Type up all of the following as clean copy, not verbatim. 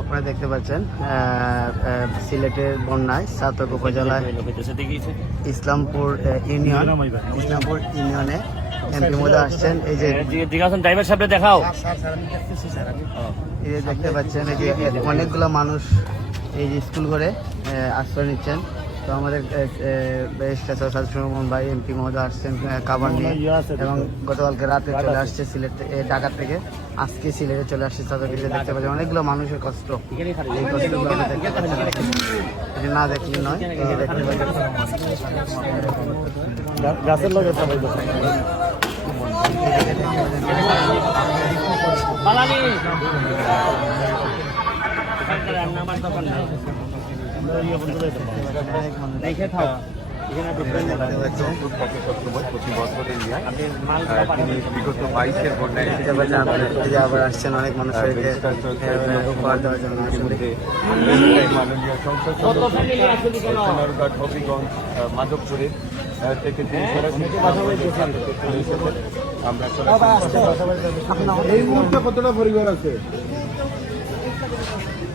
আপনারা দেখতে পাচ্ছেন সিলেটের বন্যায় সাতক উপজেলায় ইসলামপুর ইউনিয়নে এমপি মহোদয় আসছেন। এই যে ড্রাইভার সাহেব দেখাও, এই যে দেখতে পাচ্ছেন এই যে অনেকগুলো মানুষ এই যে স্কুল করে আশ্রয় নিচ্ছেন। তো আমাদের মোহন ভাই এমপি মহোদয় আসছেন কাবার নিয়ে, এবং গতকালকে রাতে চলে আসছে সিলেট ঢাকা থেকে, আজকে সিলেটে চলে আসছে। তাদের দেখতে পাচ্ছেন অনেকগুলো মানুষের কষ্ট, এই কষ্টগুলো দেখতে পাচ্ছেন, না দেখলে নয়। এই যে দেখতে পাচ্ছেন গাছের লোক আবার আসছেন অনেক মানুষ উপহার দেওয়ার জন্য। মাধবপুরের থেকে এই মুহূর্তে কতটা পরিবার আছে?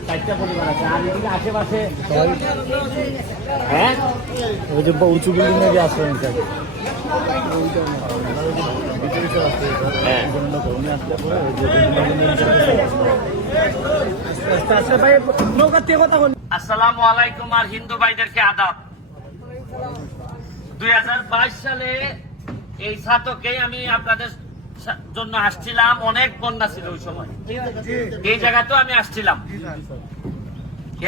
4টা পরিবার আছে। আর এদিকে আশেপাশে হ্যাঁ ওই যে উঁচু বিল্ডিং এ আছে আসসালামু আলাইকুম আর হিন্দু ভাইদেরকে আদাব। 2022 সালে এই ছাতকে আমি আপনাদের জন্য আসছিলাম। অনেক বন্যা ছিল ওই সময়, এই জায়গাতেও আমি আসছিলাম।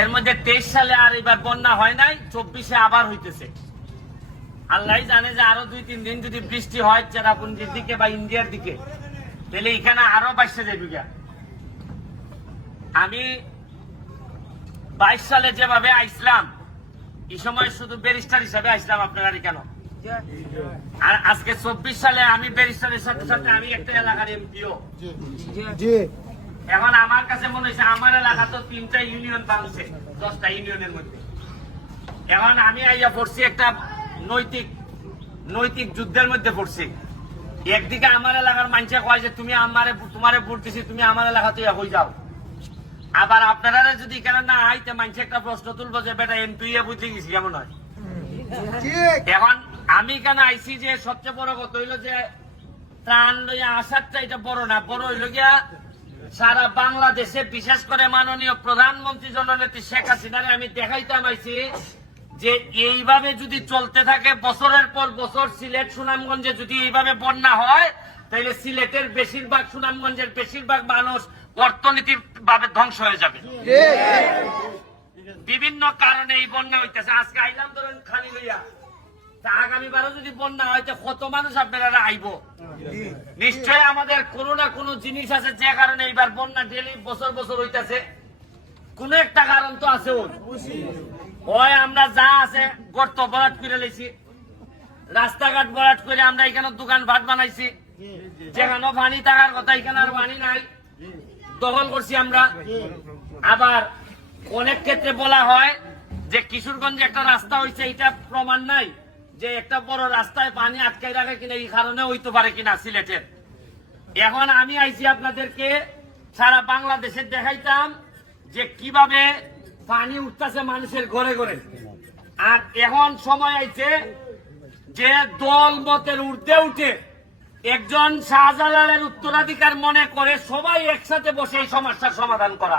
এর মধ্যে 23 সালে আর এবার বন্যা হয় নাই, 24-এ আবার হইতেছে। আল্লাহ জানে যে আরো 2-3 দিন যদি বৃষ্টি হয় চেরাপুঞ্জির দিকে বা ইন্ডিয়ার দিকে, তাহলে এখানে আরো বাইশে যাবে। আমি 22 সালে যেভাবে আইসলাম, এই সময় শুধু ব্যারিস্টার হিসাবে আইসলাম আপনারা কেন, আর আজকে 24 সালে আমি ব্যারিস্টারের সাথে সাথে আমি একটা এলাকার এমপিও। এখন আমার কাছে মনে হয়েছে আমার এলাকা তো 3টা ইউনিয়ন বাংছে, 10টা ইউনিয়নের মধ্যে। এখন আমি আইয়া পড়ছি একটা নৈতিক যুদ্ধের মধ্যে পড়ছি। একদিকে আমার এলাকার মানুষে কয় যে তুমি তোমারে ভোট দিছি, তুমি আমার এলাকাতে হয়ে যাও। আবার আপনারা যদি কেন না আইতে মানুষে একটা প্রশ্ন তুলবো যে বেটা এমপি বুঝতে গেছি কেমন হয়। এখন আমি কেন আইসি যে সবচেয়ে বড় কথা হইলো যে ত্রাণ লইয়া আসারটা এটা বড় না, বড় হইল গিয়া সারা বাংলাদেশে বিশেষ করে মাননীয় প্রধানমন্ত্রী জননেত্রী শেখ হাসিনারে আমি দেখাইতাম আইছি যে এইভাবে যদি চলতে থাকে বছরের পর বছর সিলেট সুনামগঞ্জে যদি এইভাবে বন্যা হয়, তাহলে সিলেটের বেশিরভাগ সুনামগঞ্জের বেশিরভাগ মানুষ অর্থনৈতিক ভাবে ধ্বংস হয়ে যাবে। বিভিন্ন কারণে এই বন্যা হইতেছে। আজকে আইলাম ধরেন খালি লইয়া, আগামীবারও যদি বন্যা হয় কত মানুষ আপনারা আইব। নিশ্চয় আমাদের কোনো না কোনো জিনিস আছে যে কারণে এইবার বন্যা ডেলি বছর বছর হইতেছে। কোন একটা কারণ তো আছে। হয় আমরা যা আছে গর্ত ভরাট করে লেছি, রাস্তাঘাট ভরাট করে আমরা এখানে দোকান ভাট বানাইছি, যেখানে পানি থাকার কথা এখানে আর পানি নাই, দখল করছি আমরা। আবার অনেক ক্ষেত্রে বলা হয় যে কিশোরগঞ্জে একটা রাস্তা হয়েছে, এটা প্রমাণ নাই যে একটা বড় রাস্তায় পানি আটকাই রাখে কিনা, এই কারণে হইতে পারে কিনা সিলেটের। এখন আমি আইছি আপনাদেরকে সারা বাংলাদেশে দেখাইতাম যে কিভাবে পানি উঠতেছে মানুষের ঘরে ঘরে। আর এখন সময় আইছে যে দল মতের উঠতে উঠে একজন শাহজালালের উত্তরাধিকার মনে করে সবাই একসাথে বসে এই সমস্যার সমাধান করা।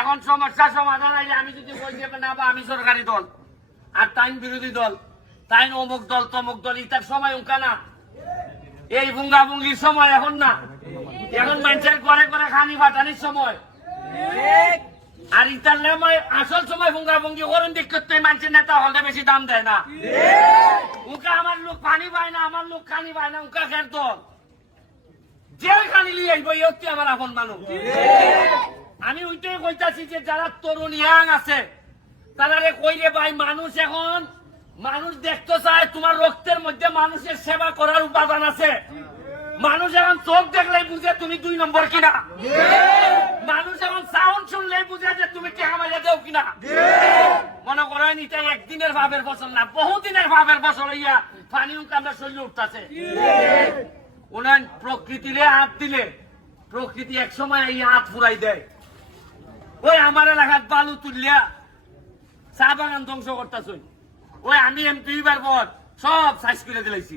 এখন সমস্যার সমাধান আইলে আমি যদি বলতে না বা আমি সরকারি দল আর তাইন বিরোধী দল, তাইন অমুক দল তমুক দল, ইতার সময় উনকা না, এই ভুঙ্গাভুঙ্গির সময় এখন না। এখন মানুষের ঘরে ঘরে খানি ফাটানির সময়। আর ইতার আসল সময় ভুঙ্গাভুঙ্গি করেন দেখতে মানুষের নেতা হলে বেশি দাম দেয় না। উনকা আমার লোক পানি পায় না, আমার লোক খানি পায় না, উনকা খের দল যে খানি লিয়ে আইব হচ্ছে আমার আপন মানুষ। আমি ওইটাই কইতাছি যে যারা তরুণ ইয়াং আছে তারা কইরে ভাই, মানুষ এখন মানুষ দেখতে চায় তোমার রক্তের মধ্যে মানুষের সেবা করার উপাদান আছে। মানুষ এখন চোখ দেখলেই বুঝে তুমি 2 নম্বর কিনা, মানুষ এখন সাউন্ড শুনলেই বুঝে যে তুমি কে আমাকে দেও কিনা। মনে করেন এটা একদিনের ভাবের ফসল না, বহুদিনের ভাবের ফসল। ইয়া পানি আমরা শরীরে উঠতেছে। উন্নয়ন প্রকৃতিরে হাত দিলে প্রকৃতি এক সময় এই হাত ফুরাই দেয়। ওই আমার এলাকার বালু তুলিয়া চা বাগান ধ্বংস করতেছ ওই আমি এমপি বার পর সব সাইজ করে দিলাইছি